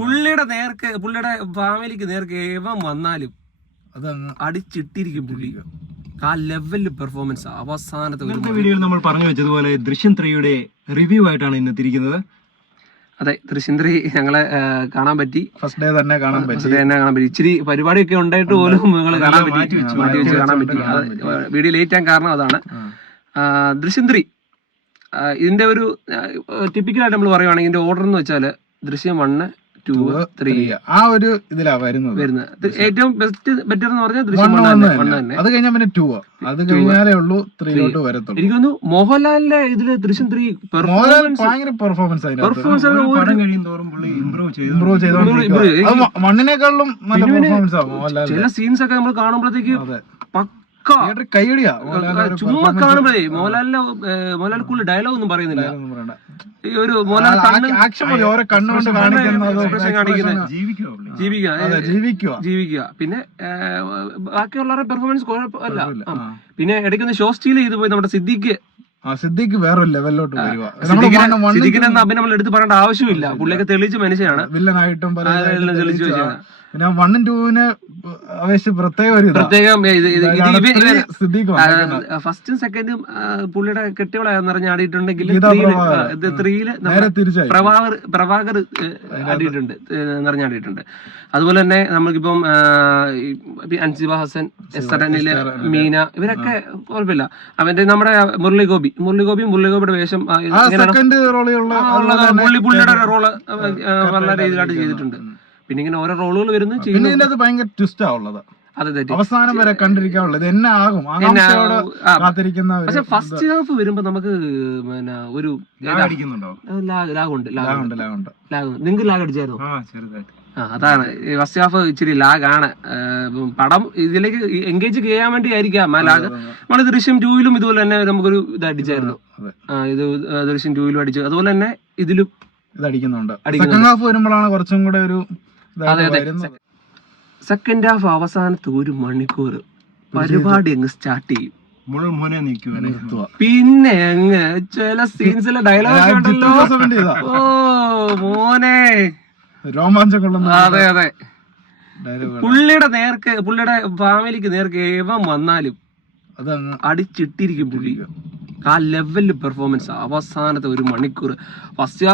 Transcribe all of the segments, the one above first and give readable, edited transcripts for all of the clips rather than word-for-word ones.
പുള്ളിയുടെ ഫാമിലിക്ക് നേർക്ക് ഏവം വന്നാലും അതങ്ങ് അടിച്ചിട്ടിരിക്കും പുള്ളി. ആ ലെവലിൽ പെർഫോമൻസ് അവസാനത്തെ വീഡിയോയിൽ നമ്മൾ പറഞ്ഞു വെച്ചതുപോലെ ദൃശ്യം 3യുടെ റിവ്യൂ ആയിട്ടാണ് ഇന്ന് തിരിക്കുന്നത്. അതെ, ദൃശ്യം 3 ഞങ്ങളെ കാണാൻ പറ്റി. ഫസ്റ്റ് ഡേ തന്നെ കാണാൻ പറ്റി. ഇച്ചിരി പരിപാടിയൊക്കെ ഉണ്ടായിട്ട് പോലും നിങ്ങൾ മാറ്റി വെച്ച് കാണാൻ പറ്റി. വീഡിയോ ലേറ്റ് ആകാൻ കാരണം അതാണ്. ദൃശ്യം 3 ഇതിന്റെ ഒരു ടിപ്പിക്കലായിട്ട് നമ്മൾ പറയുവാണെങ്കിൽ ഇതിന്റെ ഓർഡർ എന്ന് വെച്ചാല് ദൃശ്യം 1, 2, 3 ആ ഒരു ഇതിലാ വരുന്നത്. ഏറ്റവും ബെറ്റർ എന്ന് പറഞ്ഞാൽ ദൃശ്യം 1 തന്നെ. അത് കഴിഞ്ഞാൽ പിന്നെ 2, അത് കഴിഞ്ഞാലേ ഉള്ളൂ 3 വരത്തുള്ളൂ. എനിക്ക് തോന്നുന്നു മോഹൻലാലിന്റെ ഇതില് ദൃശ്യം 3 ഭയങ്കര പെർഫോമൻസ് മണ്ണിനേക്കാളും നല്ല പെർഫോമൻസ് ആവും. ചില സീൻസ് ഒക്കെ നമ്മൾ കാണുമ്പോഴത്തേക്ക് കൈയടിയാ. ചുമ്മാ കാണുമ്പോഴേ മോഹൻലാൽ കൂടുതൽ ഡയലോഗ് ഒന്നും പറയുന്നില്ല. ഈ ഒരു ജീവിക്കുക. പിന്നെ ബാക്കിയുള്ളവരുടെ പെർഫോമൻസ് കുഴപ്പമില്ല. പിന്നെ ഇടയ്ക്കൊന്ന് ഷോ സ്റ്റീൽ ചെയ്ത് പോയി നമ്മുടെ സിദ്ദിഖ് വേറെ ലെവലിലോട്ട് സിദ്ദിഖിനെ നമ്മൾ എടുത്ത് പറയേണ്ട ആവശ്യമില്ല. പുള്ളിയൊക്കെ തെളിയിച്ച മനുഷ്യനാണ്. വില്ലനായിട്ടും തെളിയിച്ചു വെച്ചാണ്. പിന്നെ 1 ഉം 2 അപേക്ഷിച്ച് പ്രത്യേകം ഫസ്റ്റും സെക്കൻഡും പുള്ളിയുടെ കെട്ടികളായെന്ന് പറഞ്ഞാടിയിട്ടുണ്ടെങ്കിൽ പ്രഭാകർ ആടിയിട്ടുണ്ട്, നിറഞ്ഞാടിയിട്ടുണ്ട്. അതുപോലെ തന്നെ നമുക്കിപ്പം അൻസിബ ഹസൻ, എസ്തറനിലെ മീന, ഇവരൊക്കെ കുഴപ്പമില്ല. അവന്റെ നമ്മുടെ മുരളിഗോപിയുടെ വേഷം പുള്ളിയുടെ റോള് വളരെ രീതിയിലായിട്ട് ചെയ്തിട്ടുണ്ട്. പിന്നെ ഇങ്ങനെ ഓരോ റോളുകൾ വരുന്നു. ഭയങ്കര ട്വിസ്റ്റാ ഉള്ളത്. അവസാനം വരെ കണ്ടിരിക്കാനുള്ളത് എന്നെ ആകും. പക്ഷെ ഫസ്റ്റ് ഹാഫ് വരുമ്പോ നമുക്ക് ഒരു നിങ്ങൾക്ക് ലാഗ് അടിച്ചായിരുന്നു. അതാണ് ഫസ്റ്റ് ഹാഫ് ഇച്ചിരി ലാഗാണ്. പടം ഇതിലേക്ക് എൻഗേജ് ചെയ്യാൻ വേണ്ടി ആയിരിക്കാം ലാഗ്. നമ്മള് ദൃശ്യം 2 ഇതുപോലെ തന്നെ നമുക്കൊരു ഇത് അടിച്ചായിരുന്നു. ഇത് ദൃശ്യം 2 അടിച്ചു. അതുപോലെ തന്നെ ഇതിലും ഇത് അടിക്കുന്നുണ്ട്. സെക്കൻഡ് ഹാഫ് വരുമ്പോഴാണ് കുറച്ചും കൂടെ ഒരു. അതെ. സെക്കൻഡ് ഹാഫ് അവസാനത്തെ 1 മണിക്കൂർ പരിപാടി അങ്ങ് സ്റ്റാർട്ട് ചെയ്യും. പിന്നെ അങ്ങ് ചില സീൻസിലെ ഡയലോഗ് ഉണ്ടല്ലോ, ഓ മോനെ രോമാഞ്ചം കൊള്ളുന്ന. അതെ. പുള്ളിയുടെ ഫാമിലിക്ക് നേർക്ക് ഏവം വന്നാലും അതങ്ങ് അടിച്ചിട്ടിരിക്കും പുള്ളി. ആ ലെവലിൽ പെർഫോമൻസ് അവസാനത്തെ 1 മണിക്കൂർ. ഫസ്റ്റ്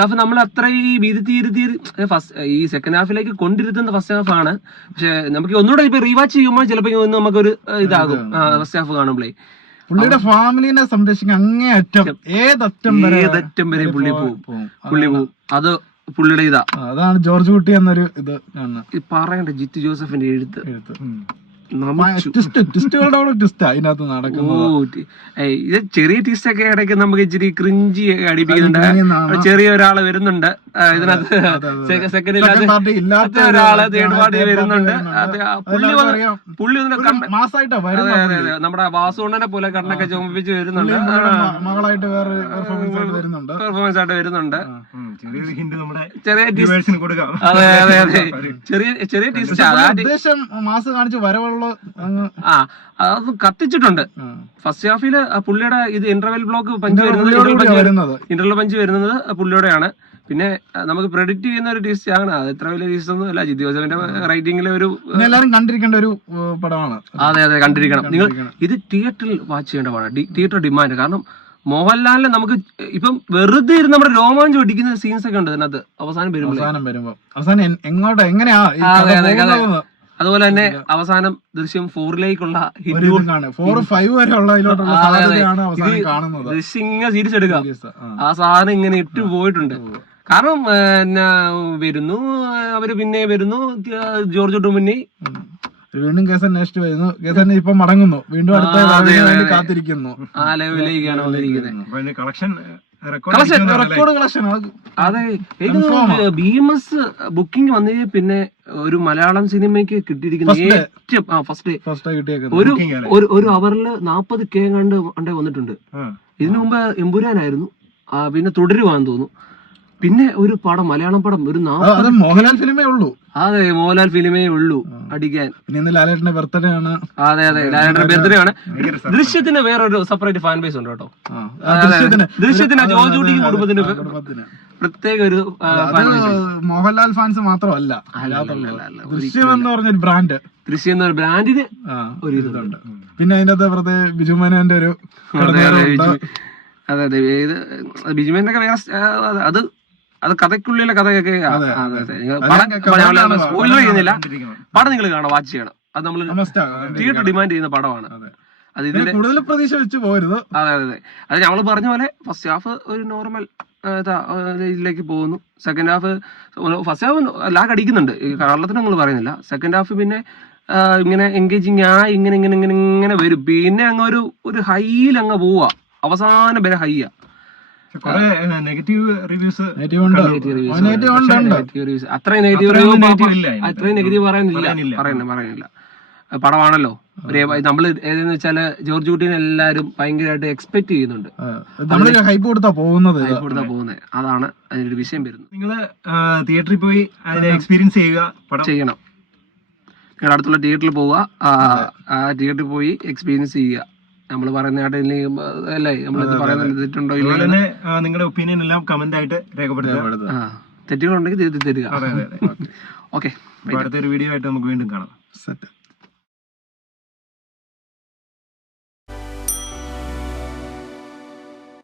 ഹാഫ് നമ്മൾ അത്ര ഈ സെക്കൻഡ് ഹാഫിലേക്ക് കൊണ്ടിരുത്തുന്ന ഫസ്റ്റ് ഹാഫ് ആണ്. പക്ഷെ നമുക്ക് ഒന്നുകൂടെ ഇപ്പൊ റീവാച്ച് ചെയ്യുമ്പോൾ ചിലപ്പോൾ നമുക്കൊരു ഇതാകും ഫസ്റ്റ് ഹാഫ് കാണുമ്പോഴേ. പുള്ളിയുടെ ഫാമിലിനെ സംരക്ഷിക്കാൻ അങ്ങേയറ്റം ഏതറ്റം വരെ പുള്ളി പോവും. അത് പുള്ളിയുടെ ഇതാ. അതാണ് ജോർജ് കുട്ടി എന്നൊരു ഇത് പറയണ്ട. ജിത്തു ജോസഫിന്റെ എഴുത്ത് ഇത് ചെറിയ ട്വിസ്റ്റ് ഒക്കെ ഇടയ്ക്ക് നമുക്ക് ഇച്ചിരി ക്രിഞ്ചി അടിപ്പിക്കുന്നുണ്ട്. ചെറിയ ഒരാള് വരുന്നുണ്ട് ഇതിനകത്ത്, സെക്കൻഡിൽ ഇല്ലാത്ത ഒരാള് തേർഡ് പാർട്ടി വരുന്നുണ്ട്. പുള്ളി നമ്മുടെ വാസുണ്ണനെ പോലെ കണ്ണൊക്കെ ചുമപ്പിച്ച് വരുന്നുണ്ട്. പെർഫോമൻസ് ആയിട്ട് വരുന്നുണ്ട്. ചെറിയ ട്വിസ്റ്റ് അത് കത്തിച്ചിട്ടുണ്ട്. ഫസ്റ്റ് ഹാഫില് പുള്ളിയുടെ ഇത് ഇന്റർവെൽ ബ്ലോക്ക് പഞ്ച് വരുന്നത് പുള്ളിയുടെയാണ്. പിന്നെ നമുക്ക് പ്രെഡിക്റ്റ് ചെയ്യുന്ന ഒരു ട്വിസ്റ്റ് ആണ്. അത് എത്ര വലിയ ട്വിസ്റ്റ് ഒന്നും അല്ല. ജിത്തു ജോസഫിന്റെ റൈറ്റിംഗിലെ ഒരു എല്ലാവരും കണ്ടിരിക്കേണ്ട ഒരു പടമാണ്. അതെ കണ്ടിരിക്കണം. നിങ്ങൾ ഇത് തിയേറ്ററിൽ വാച്ച് ചെയ്യേണ്ട പടമാണ്. Theatre demand. കാരണം മോഹൻലാലിനെ നമുക്ക് ഇപ്പം വെറുതെ ഇരുന്ന് നമ്മുടെ രോമാഞ്ചം ഒടിക്കുന്ന സീൻസ് ഒക്കെ ഉണ്ട് ഇതിനകത്ത് അവസാനം വരുമ്പോ. അതുപോലെ തന്നെ അവസാനം ദൃശ്യം 4ലേക്കുള്ള ദൃശ്യം ഇങ്ങനെ തിരിച്ചെടുക്കാം. ആ സാധനം ഇങ്ങനെ ഇട്ട് പോയിട്ടുണ്ട്. കാരണം വരുന്നു അവര്, പിന്നെ വരുന്നു ജോർജ് ഉടുമ്പന്നി, വീണ്ടും കേസ് അന്വേഷിച്ച് വരുന്നു. കേസ് ഇപ്പൊ മടങ്ങുന്നു, വീണ്ടും അടുത്ത കാത്തിരിക്കുന്നു. ആ ലെവലിലേക്കാണ് വന്നിരിക്കുന്നത്. Record collection. അതെ, BMS ബുക്കിംഗ് വന്നതിന് പിന്നെ ഒരു മലയാളം സിനിമയ്ക്ക് കിട്ടിയിരിക്കുന്ന ഏറ്റവും ഫസ്റ്റ് ഒരു അവറിൽ 40K കണ്ട് വന്നിട്ടുണ്ട്. ഇതിനു മുമ്പ് എമ്പുരാനായിരുന്നു, പിന്നെ തുടരുവാന്ന് തോന്നുന്നു. പിന്നെ ഒരു പടം, മലയാളം പടം ഒരു മോഹൻലാൽ ഫിലിമേ ഉള്ളൂ. അതെ, മോഹൻലാൽ ഫിലിമേ ഉള്ളൂ അടിക്കാൻ. ലാലേട്ടന്റെ ബർത്ത്ഡേ ആണ്. അതെ ലാലേട്ടന്റെ ബർത്ത്ഡേ ആണ്. ദൃശ്യത്തിന് വേറൊരു സെപ്പറേറ്റ് ഫാൻ ബേസ് ഉണ്ട് കേട്ടോ. ദൃശ്യത്തിന് ജോർജ് കുട്ടിക്കും കുടുംബത്തിന് പ്രത്യേക ഒരു മോഹൻലാൽ ഫാൻസ് മാത്രമല്ല, ദൃശ്യം എന്ന് പറഞ്ഞൊരു ബ്രാൻഡ്, ദൃശ്യം എന്ന ബ്രാൻഡിന് ഒരു ഇതുണ്ട്. പിന്നെ അതിന്റെ അകത്ത് വെറുതെ ബിജുമേനോന്റെ ഒരു അതെ അതെ, ഏത് ബിജുമേന്റെ ഒക്കെ വേറെ അത് അത് കഥയ്ക്കുള്ളിലെ കഥയൊക്കെ സ്പോയിലർ ചെയ്യുന്നില്ല. പടം നിങ്ങൾ കാണാം, വാച്ച് ചെയ്യണം. അത് നമ്മൾ തിയേറ്റർ ഡിമാൻഡ് ചെയ്യുന്ന പടമാണ്. അത് ഇതിന്റെ കൂടുതൽ പ്രതീക്ഷ വെച്ച് പോരുത്. അതെ അതെ അതെ, അത് ഞങ്ങൾ പറഞ്ഞ പോലെ ഫസ്റ്റ് ഹാഫ് ഒരു നോർമൽ ഇതിലേക്ക് പോകുന്നു. Second half, first half lag അടിക്കുന്നുണ്ട്, ഈ കള്ളത്തിന് നമ്മൾ പറയുന്നില്ല. സെക്കൻഡ് ഹാഫ് പിന്നെ ഇങ്ങനെ എൻഗേജിങ് ആയി ഇങ്ങനെ ഇങ്ങനെ ഇങ്ങനെ ഇങ്ങനെ വരും. പിന്നെ അങ്ങ് ഒരു ഹൈയിൽ അങ്ങ് പോവാ, അവസാനം വരെ ഹൈയാ. നെഗറ്റീവ് റിവ്യൂസ് അത്രയും നെഗറ്റീവ് പറയാനില്ല. പടമാണല്ലോ. നമ്മള് ഏതെന്ന് വെച്ചാല് ജോർജ് കുട്ടീനെ എല്ലാരും ഭയങ്കരമായിട്ട് എക്സ്പെക്ട് ചെയ്യുന്നുണ്ട്. ഹൈപ്പ് കൊടുത്താ പോകുന്നത്. അതാണ് അതിനൊരു വിഷയം വരുന്നത്. നിങ്ങള് തിയേറ്ററിൽ പോയി അതിനെ എക്സ്പീരിയൻസ് ചെയ്യണം. നിങ്ങളുടെ അടുത്തുള്ള തിയേറ്ററിൽ പോവുക, ആ തിയേറ്ററിൽ പോയി എക്സ്പീരിയൻസ് ചെയ്യുക. നമ്മൾ പറയുന്ന അല്ലേ, നമ്മൾ പറയുന്നത് തെറ്റുണ്ടോ ഇല്ല, നിങ്ങളുടെ ഒപ്പീനിയൻ എല്ലാം കമന്റ് ആയിട്ട് രേഖപ്പെടുത്തുക. തെറ്റുകളുണ്ടെങ്കിൽ തിരുത്തി തരിക. ഓക്കെ, അടുത്തൊരു വീഡിയോ ആയിട്ട് നമുക്ക് വീണ്ടും കാണാം.